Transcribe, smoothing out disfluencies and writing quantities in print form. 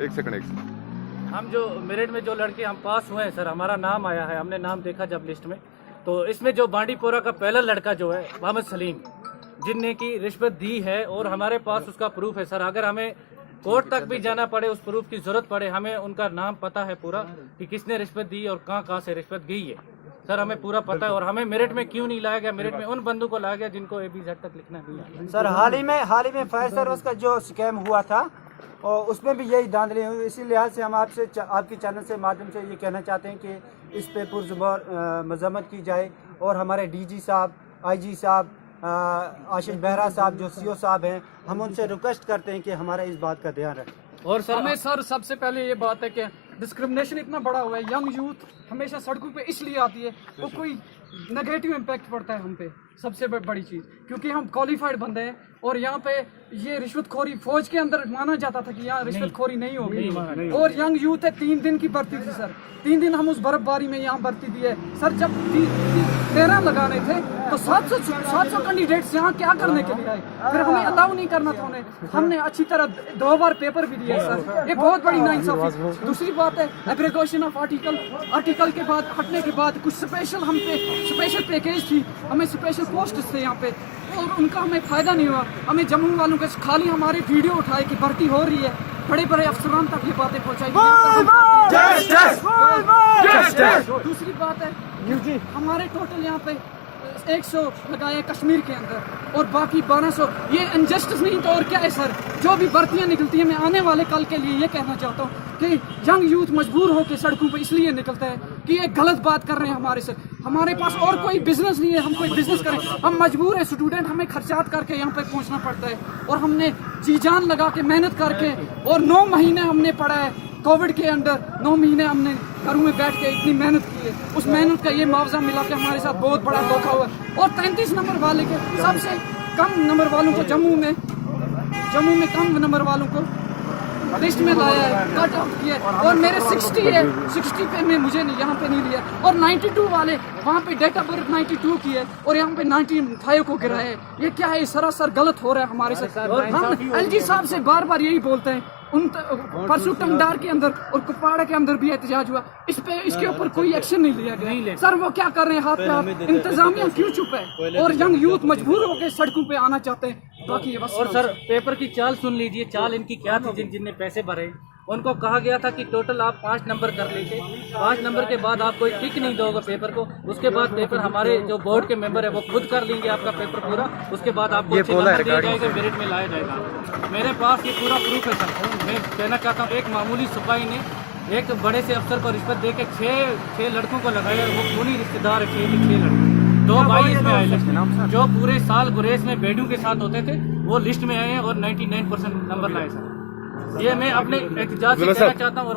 एक सेकंड। हम जो मेरिट में जो लड़के हम पास हुए हैं सर, हमारा नाम आया है, हमने नाम देखा जब लिस्ट में, तो इसमें जो बांडीपोरा का पहला लड़का जो है मोहम्मद सलीम, जिनने की रिश्वत दी है और हमारे पास उसका प्रूफ है सर। अगर हमें कोर्ट तक भी जाना पड़े, उस प्रूफ की जरूरत पड़े, हमें उनका नाम पता है पूरा कि किसने रिश्वत दी और कहाँ से रिश्वत गई है सर, हमें पूरा पता है। और हमें मेरिट में क्यों नहीं लाया गया, मेरिट में उन बंदों को लाया गया जिनको ABZ तक लिखना नहीं आया। सर हाल ही में फायर सर्विस का जो स्कैम हुआ था और उसमें भी यही धांधली हुई। इसी लिहाज से हम आपसे आपके चैनल से माध्यम से ये कहना चाहते हैं कि इस पे पुरज़ुबान मज़म्मत की जाए और हमारे DG साहब, IG साहब, आशिश बेहरा साहब जो CO साहब हैं, हम उनसे रिक्वेस्ट करते हैं कि हमारा इस बात का ध्यान रखें। और सर हमें सर सबसे पहले ये बात है कि डिस्क्रिमिनेशन इतना बड़ा हुआ है, यंग यूथ हमेशा सड़कों पे इसलिए आती है, वो कोई नेगेटिव इम्पैक्ट पड़ता है हम पे, सबसे बड़ी चीज़, क्योंकि हम क्वालिफाइड बंदे हैं और यहाँ पे ये रिश्वतखोरी फौज के अंदर माना जाता था कि यहाँ रिश्वतखोरी नहीं होगी। और यंग यूथ है, 3 दिन की भर्ती थी सर, 3 दिन हम उस बर्फबारी में यहाँ भर्ती दी है सर। जब 13 लगाने थे तो 700 कैंडिडेट्स यहाँ क्या करने के लिए आए, फिर हमें अलाउ नहीं करना था उन्हें। हमने अच्छी तरह 2 बार पेपर भी दिए सर, ये बहुत बड़ी नाइंसाफी। दूसरी बात है एब्रिगेशन ऑफ आर्टिकल के बाद हटने के बाद कुछ स्पेशल हम पे स्पेशल पैकेज थी, हमें स्पेशल पोस्ट थे यहाँ पे और उनका हमें फायदा नहीं हुआ। हमें जम्मू वालों के खाली हमारे वीडियो उठाए कि भर्ती हो रही है, बड़े बड़े अफसरान तक ये बातें पहुँचाई। दूसरी बात है हमारे टोटल यहाँ पे 100 लगाए कश्मीर के अंदर और बाकी 1200, ये इनजस्टिस नहीं तो और क्या है सर। जो भी भर्तियाँ निकलती हैं, मैं आने वाले कल के लिए ये कहना चाहता हूँ कि यंग यूथ मजबूर होकर सड़कों पे इसलिए निकलता है कि ये गलत बात कर रहे हैं हमारे सर। हमारे पास और कोई बिजनेस नहीं है, हम कोई बिजनेस करें, हम मजबूर है स्टूडेंट, हमें खर्चात करके यहाँ पे पहुँचना पड़ता है और हमने जी जान लगा के मेहनत करके और 9 महीने हमने पढ़ा है कोविड के अंदर, 9 महीने हमने घरों में बैठ के इतनी मेहनत की है, उस मेहनत का ये मुआवजा मिला कि हमारे साथ बहुत बड़ा धोखा हुआ। और 33 नंबर वाले के सबसे कम नंबर वालों को जम्मू में कम नंबर वालों को लिस्ट में लाया है, कट आउट किया है और मेरे 60 है, 60 पे में मुझे नहीं यहाँ पे नहीं लिया। और 92 वाले वहाँ पे डेट ऑफ बर्थ 92 की है और यहाँ पे 95 को गिरा है। ये क्या है, सरासर गलत हो रहा है हमारे साथ। और हम LG साहब से बार बार यही बोलते हैं, उन परसों टंगडार के अंदर और कुपवाड़ा के अंदर भी एहतजाज हुआ, इसके ऊपर कोई एक्शन नहीं लिया गया। सर वो क्या कर रहे हैं, हाथ पे हाथ, इंतजामिया क्यों चुप है और यंग यूथ मजबूर होकर सड़कों पे आना चाहते हैं। बाकी ये बस। और सर पेपर की चाल सुन लीजिए, चाल इनकी क्या थी। जिनने पैसे भरे उनको कहा गया था कि टोटल आप 5 नंबर कर लीजिए, 5 नंबर के बाद आप कोई टिक नहीं दोगे पेपर को, उसके बाद पेपर हमारे जो बोर्ड के मेंबर है वो खुद कर लेंगे आपका पेपर पूरा, उसके बाद आपको अच्छे नंबर दिया जाएगा, मेरिट में लाया जाएगा। मेरे पास ये पूरा प्रूफ है सर। मैं कहना चाहता हूँ, एक मामूली सिपाही ने एक बड़े से अफसर को रिश्वत दे के 6 लड़कों को लगाया, वो खूनी रिश्तेदार है 6 लड़के, 2 भाई इसमें आए लिस्ट में, जो पूरे साल गुरेज में बेडू के साथ होते थे, वो लिस्ट में आए हैं और 99% नंबर लाए सर। ये मैं अपने एहतजाज से कहना चाहता हूँ।